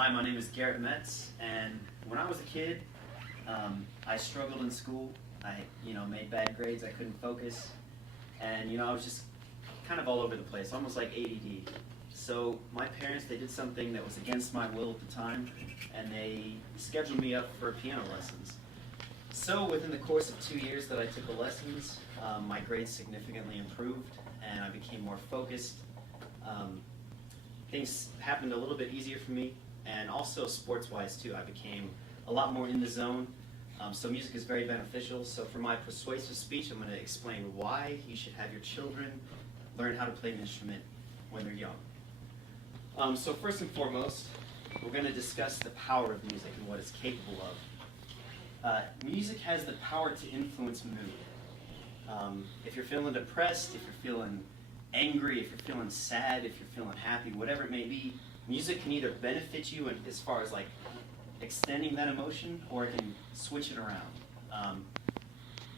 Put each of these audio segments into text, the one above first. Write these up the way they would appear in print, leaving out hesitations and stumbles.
Hi, my name is Garret, and when I was a kid, I struggled in school. I, made bad grades. I couldn't focus, and I was just kind of all over the place, almost like ADD. So my parents, they did something that was against my will at the time, and they scheduled me up for piano lessons. So within the course of 2 years that I took the lessons, my grades significantly improved, and I became more focused. Things happened a little bit easier for me, and also sports-wise too. I became a lot more in the zone. So music is very beneficial. So for my persuasive speech, I'm going to explain why you should have your children learn how to play an instrument when they're young. So first and foremost, we're going to discuss the power of music and what it's capable of. Music has the power to influence mood. If you're feeling depressed, if you're feeling angry, if you're feeling sad, if you're feeling happy, whatever it may be, music can either benefit you as far as like extending that emotion, or it can switch it around.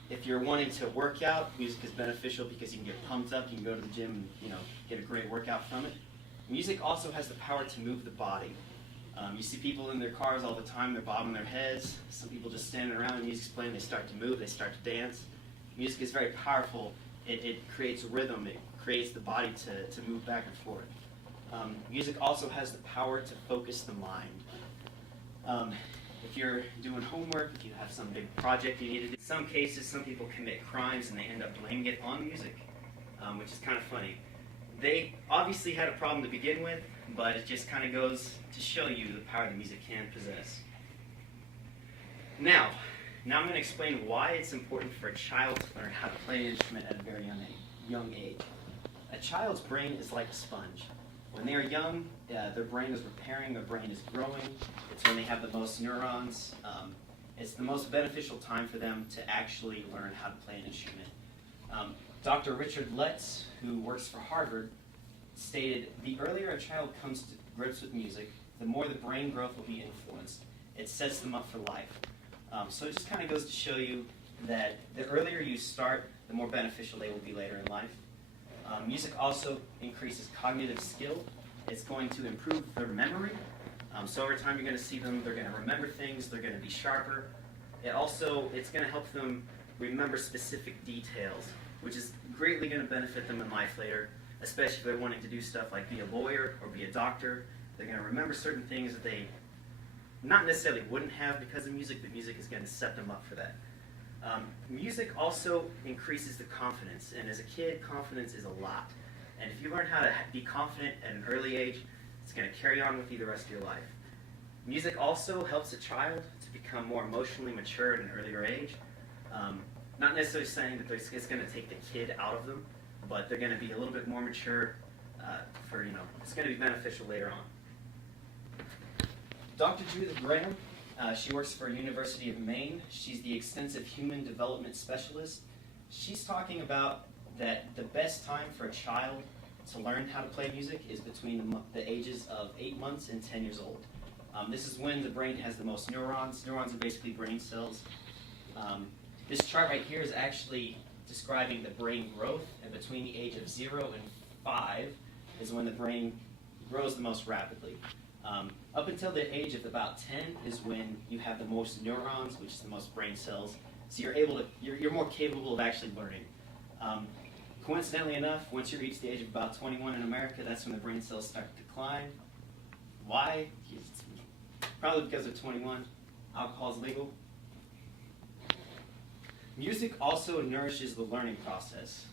If you're wanting to work out, music is beneficial because you can get pumped up, you can go to the gym and get a great workout from it. Music also has the power to move the body. You see people in their cars all the time, they're bobbing their heads. Some people just standing around and music's playing, they start to move, they start to dance. Music is very powerful. It creates rhythm, it creates the body to move back and forth. Music also has the power to focus the mind. If you're doing homework, if you have some big project you need to do, in some cases some people commit crimes and they end up blaming it on music, which is kind of funny. They obviously had a problem to begin with, but it just kind of goes to show you the power that music can possess. Now I'm going to explain why it's important for a child to learn how to play an instrument at a very young age. A child's brain is like a sponge. When they are young, their brain is repairing, their brain is growing. It's when they have the most neurons. It's the most beneficial time for them to actually learn how to play an instrument. Dr. Richard Letts, who works for Harvard, stated, the earlier a child comes to grips with music, the more the brain growth will be influenced. It sets them up for life. So it just kind of goes to show you that the earlier you start, the more beneficial they will be later in life. Music also increases cognitive skill. It's going to improve their memory. So over time you're going to see them, they're going to remember things, they're going to be sharper. It's going to help them remember specific details, which is greatly going to benefit them in life later, especially if they're wanting to do stuff like be a lawyer or be a doctor. They're going to remember certain things that they not necessarily wouldn't have because of music, but music is going to set them up for that. Music also increases the confidence, and as a kid, confidence is a lot. And if you learn how to be confident at an early age, it's going to carry on with you the rest of your life. Music also helps a child to become more emotionally mature at an earlier age. Not necessarily saying that it's going to take the kid out of them, but they're going to be a little bit more mature it's going to be beneficial later on. Dr. Judith Graham, she works for University of Maine. She's the extensive human development specialist. She's talking about that the best time for a child to learn how to play music is between the ages of 8 months and 10 years old. This is when the brain has the most neurons. Neurons are basically brain cells. This chart right here is actually describing the brain growth, and between the age of 0 and 5 is when the brain grows the most rapidly. Up until the age of about 10 is when you have the most neurons, which is the most brain cells. So you're more capable of actually learning. Coincidentally enough, once you reach the age of about 21 in America, that's when the brain cells start to decline. Why? Probably because of 21. Alcohol is legal. Music also nourishes the learning process.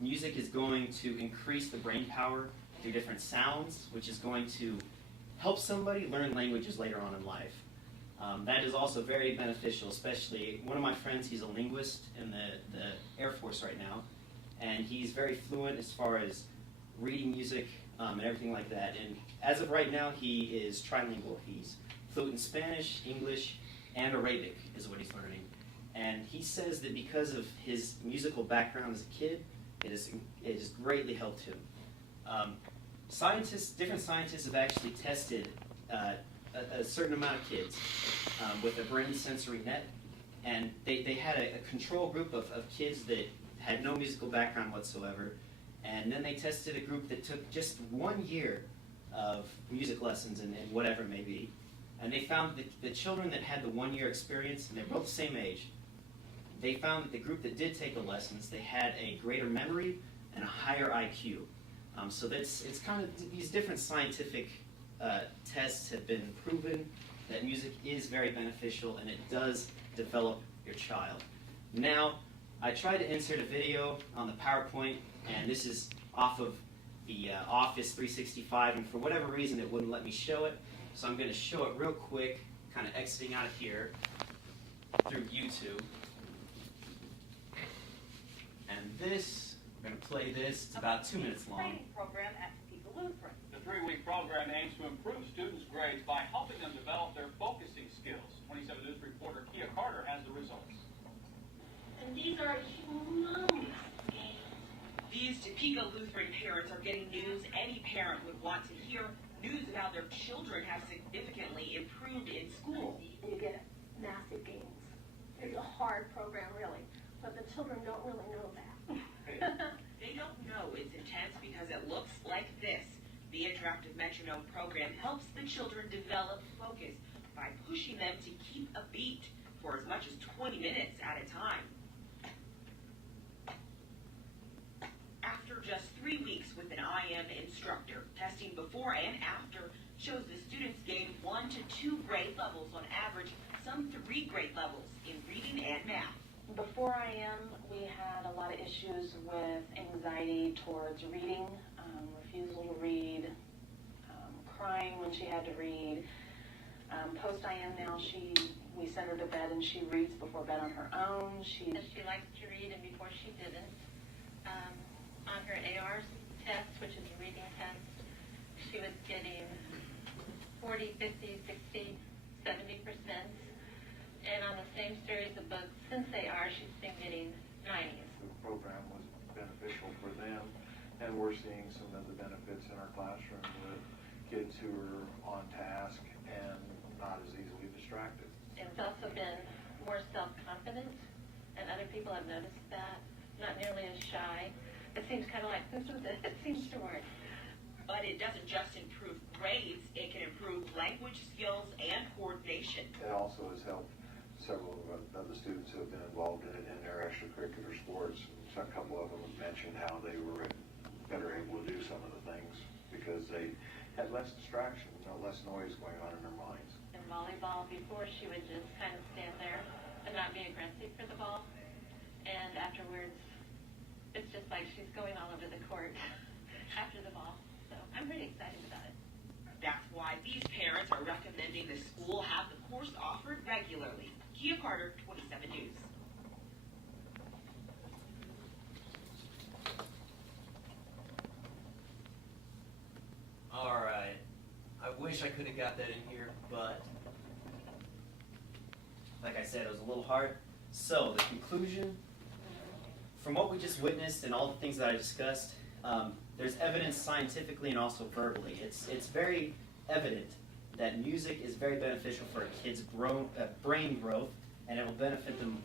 Music is going to increase the brain power through different sounds, which is going to help somebody learn languages later on in life. That is also very beneficial, especially one of my friends, he's a linguist in the Air Force right now, and he's very fluent as far as reading music and everything like that. And as of right now, he is trilingual. He's fluent in Spanish, English, and Arabic is what he's learning. And he says that because of his musical background as a kid, it has greatly helped him. Different scientists have actually tested a certain amount of kids with a brain sensory net, and they had a control group of kids that had no musical background whatsoever, and then they tested a group that took just 1 year of music lessons and whatever it may be. And they found that the children that had the 1 year experience, and they're both the same age, they found that the group that did take the lessons, they had a greater memory and a higher IQ. So it's kind of these different scientific tests have been proven that music is very beneficial and it does develop your child. Now, I tried to insert a video on the PowerPoint, and this is off of the Office 365, and for whatever reason it wouldn't let me show it. So I'm going to show it real quick, kind of exiting out of here through YouTube. And this, we're going to play this. It's about 2 minutes long. Training program at Topeka Lutheran. The 3-week program aims to improve students' grades by helping them develop their focusing skills. 27 News reporter Kia Carter has the results. And these are humongous games. These Topeka Lutheran parents are getting news any parent would want to hear. News about their children have significantly improved in school. You get massive gains. It's a hard program, really, but the children don't really know that. They don't know it's intense because it looks like this. The interactive metronome program helps the children develop focus by pushing them to keep a beat for as much as 20 minutes at a time. After just 3 weeks with an IM instructor, testing before and after shows the students gained 1 to 2 grade levels on average, some 3 grade levels in reading and math. Before IM, we had a lot of issues with anxiety towards reading, refusal to read, crying when she had to read. Post-IM now, we send her to bed and she reads before bed on her own. She likes to read, and before she didn't. On her ARS test, which is a reading test, she was getting 40, 50, 60, 70%. And on the same series of books since AR, she's been getting 90s. The program was beneficial for them, and we're seeing some of the benefits in our classroom with kids who are on task and not as easily distracted. It's also been more self-confident, and other people have noticed that. Not nearly as shy. It seems kind of like this is it. It seems to work. But it doesn't just improve grades, it can improve language skills and coordination. It also has helped several of the students who have been involved in it in their extracurricular sports. A couple of them have mentioned how they were better able to do some of the things because they had less distraction, less noise going on in their minds. In volleyball, before she would just kind of stand there and not be aggressive for the ball. And afterwards, it's just like she's going all over the court after the ball. So I'm pretty excited about it. That's why these parents are recommending the school have the course offered regularly. Kia Carter, 27 News. All right. I wish I could have got that in here, but like I said, it was a little hard. So the conclusion, from what we just witnessed and all the things that I discussed, there's evidence scientifically and also verbally. It's very evident that music is very beneficial for a kid's brain growth, and it will benefit them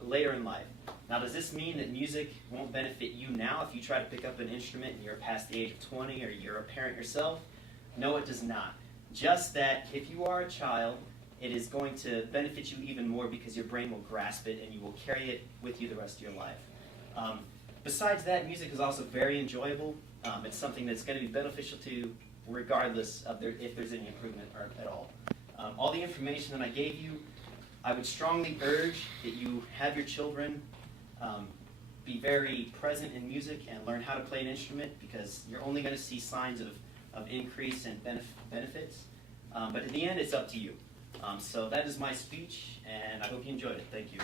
later in life. Now, does this mean that music won't benefit you now if you try to pick up an instrument and you're past the age of 20 or you're a parent yourself? No, it does not. Just that if you are a child, it is going to benefit you even more because your brain will grasp it and you will carry it with you the rest of your life. Besides that, music is also very enjoyable. It's something that's going to be beneficial to you regardless of if there's any improvement or at all. All the information that I gave you, I would strongly urge that you have your children be very present in music and learn how to play an instrument because you're only going to see signs of increase and benefits. But in the end, it's up to you. So that is my speech, and I hope you enjoyed it. Thank you.